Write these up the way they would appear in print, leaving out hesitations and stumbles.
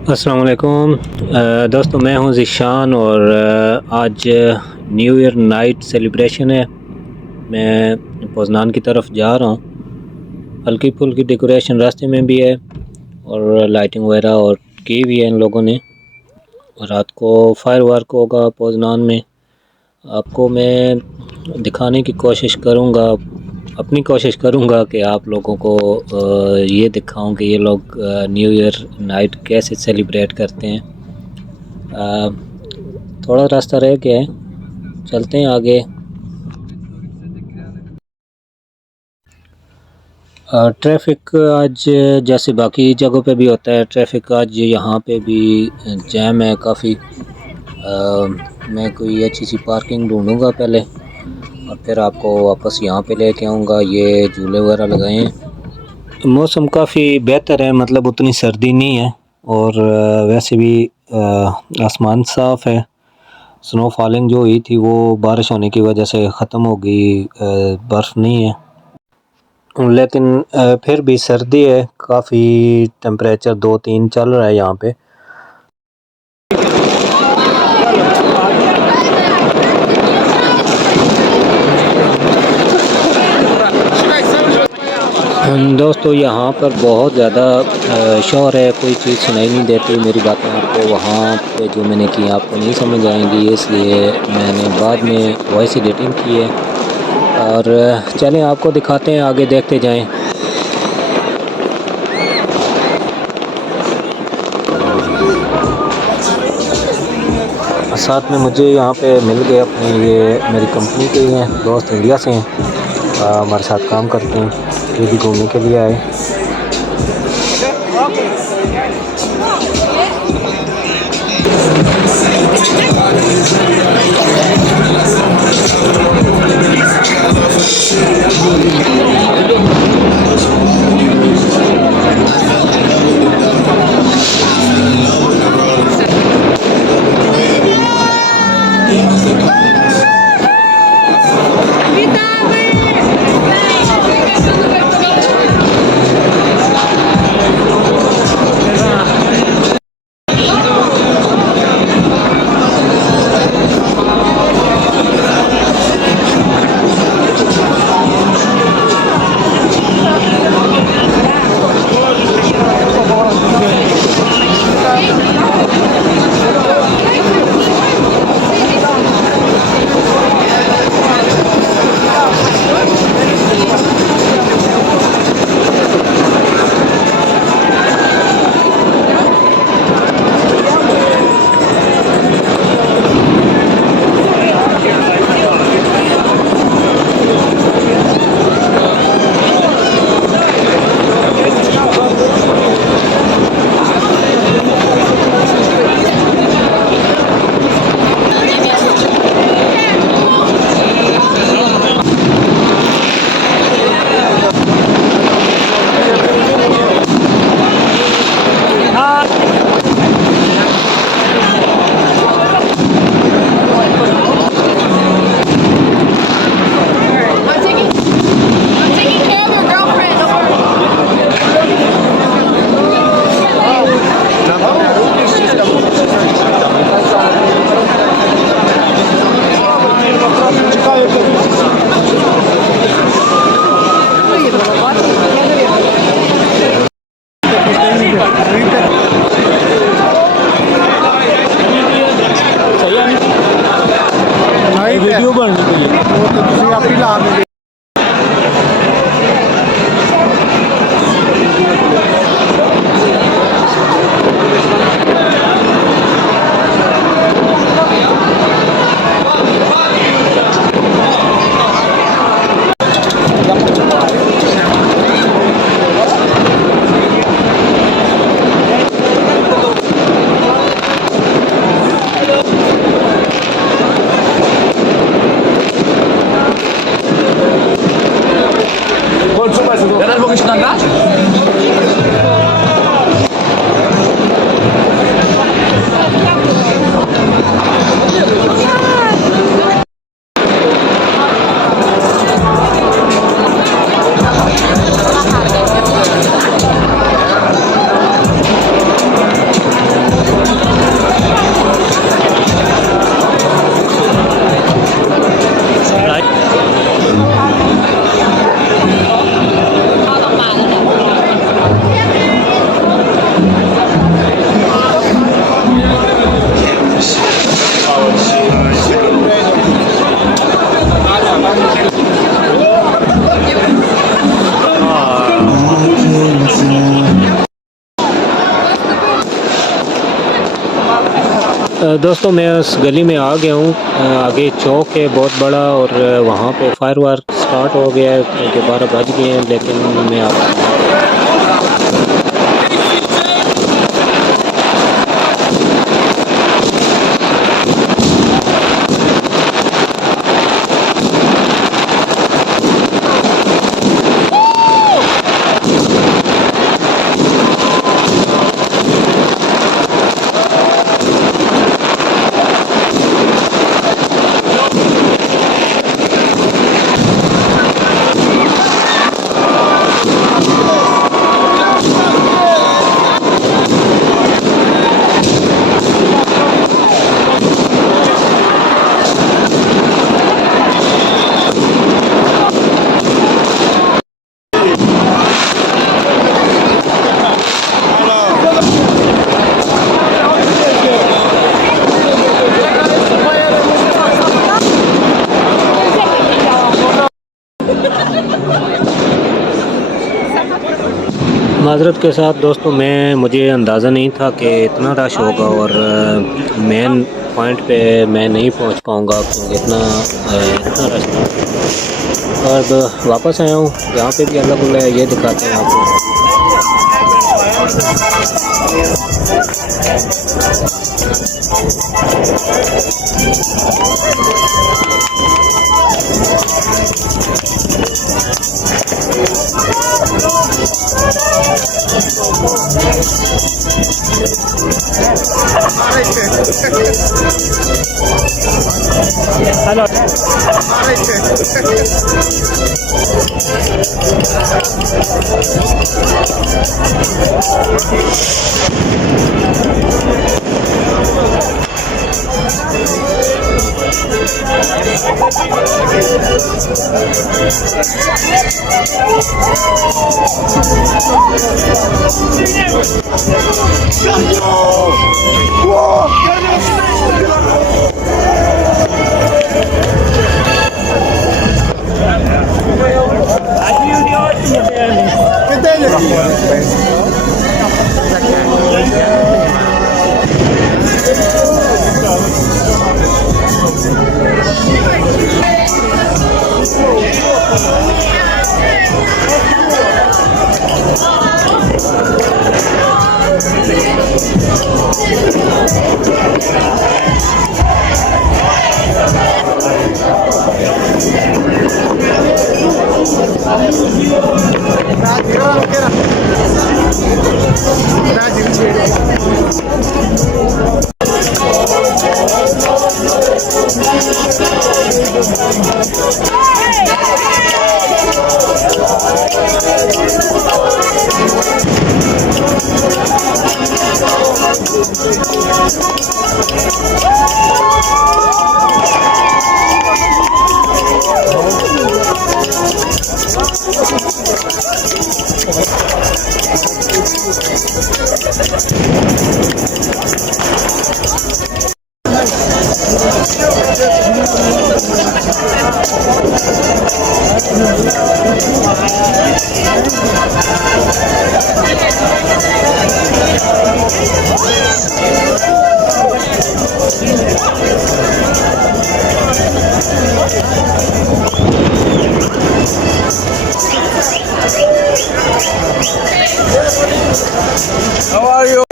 अस्सलाम वालेकुम दोस्तों, मैं हूं ज़िशान और आज न्यू ईयर नाइट सेलिब्रेशन है। मैं पोजनान की तरफ जा रहा हूं। हल्की फुल्की डेकोरेशन रास्ते में भी है और लाइटिंग वगैरह और की भी है इन लोगों ने। रात को फायर वर्क होगा पोजनान में। आपको मैं दिखाने की कोशिश करूंगा, अपनी कोशिश करूंगा कि आप लोगों को ये दिखाऊं कि ये लोग न्यू ईयर नाइट कैसे सेलिब्रेट करते हैं। थोड़ा रास्ता रह गया है, चलते हैं आगे। ट्रैफिक आज जैसे बाकी जगहों पे भी होता है, ट्रैफिक आज यहाँ पे भी जैम है काफ़ी। मैं कोई अच्छी सी पार्किंग ढूंढूंगा पहले और फिर आपको वापस यहाँ पे लेके आऊँगा। ये झूले वगैरह लगाए हैं। मौसम काफ़ी बेहतर है, मतलब उतनी सर्दी नहीं है और वैसे भी आसमान साफ़ है। स्नो फॉलिंग जो हुई थी वो बारिश होने की वजह से ख़त्म हो गई, बर्फ़ नहीं है। लेकिन फिर भी सर्दी है काफ़ी, टेम्परेचर 2-3 चल रहा है यहाँ पे। दोस्तों, यहाँ पर बहुत ज़्यादा शोर है, कोई चीज़ सुनाई नहीं देती। मेरी बातें आपको वहाँ पे जो मैंने की आपको नहीं समझ आएंगी, इसलिए मैंने बाद में वॉइस एडिटिंग की है। और चलें आपको दिखाते हैं, आगे देखते जाएं। साथ में मुझे यहाँ पे मिल गए अपने, ये मेरी कंपनी के ही हैं दोस्त, इंडिया से हैं, हमारे साथ काम करते हैं। ये भी घूमने के लिए आए। दोस्तों मैं उस गली में आ गया हूँ। आगे चौक है बहुत बड़ा और वहाँ पे फायर वर्क स्टार्ट हो गया है क्योंकि 12 बज गए हैं, लेकिन मैं आप माज़रत के साथ दोस्तों मुझे अंदाज़ा नहीं था कि इतना रश होगा और मेन पॉइंट पे मैं नहीं पहुंच पाऊंगा क्योंकि इतना रश था। अब वापस आया हूँ, यहाँ पे भी अल्लाह खुला है, ये दिखाते हैं आपको। Hello How are you?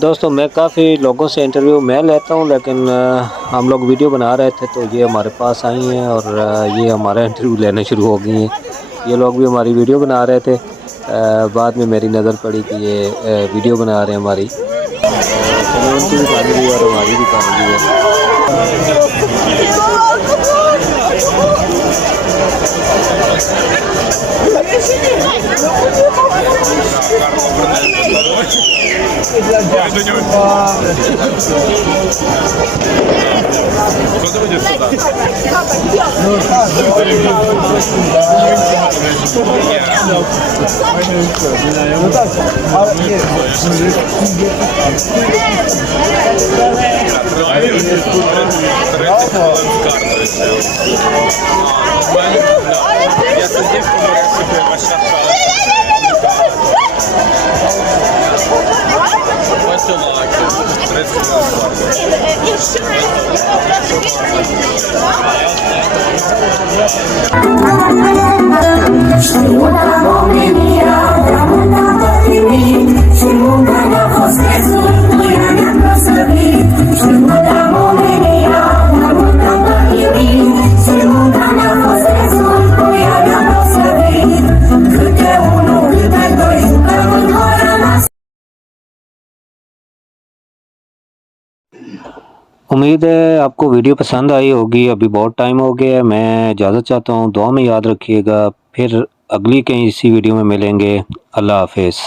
दोस्तों मैं काफ़ी लोगों से इंटरव्यू मैं लेता हूं, लेकिन हम लोग वीडियो बना रहे थे तो ये हमारे पास आई हैं और ये हमारा इंटरव्यू लेने शुरू हो गई हैं। ये लोग भी हमारी वीडियो बना रहे थे। बाद में मेरी नज़र पड़ी कि ये वीडियो बना रहे हैं हमारी, तो उनकी भी कामयाबी और हमारी भी कामयाबी है। Куда будет сюда? Я сидів, коли машинка. Ось лаки. 30 उम्मीद है आपको वीडियो पसंद आई होगी। अभी बहुत टाइम हो गया है, मैं इजाज़त चाहता हूँ। दुआ में याद रखिएगा। फिर अगली कहीं इसी वीडियो में मिलेंगे। अल्लाह हाफिज़।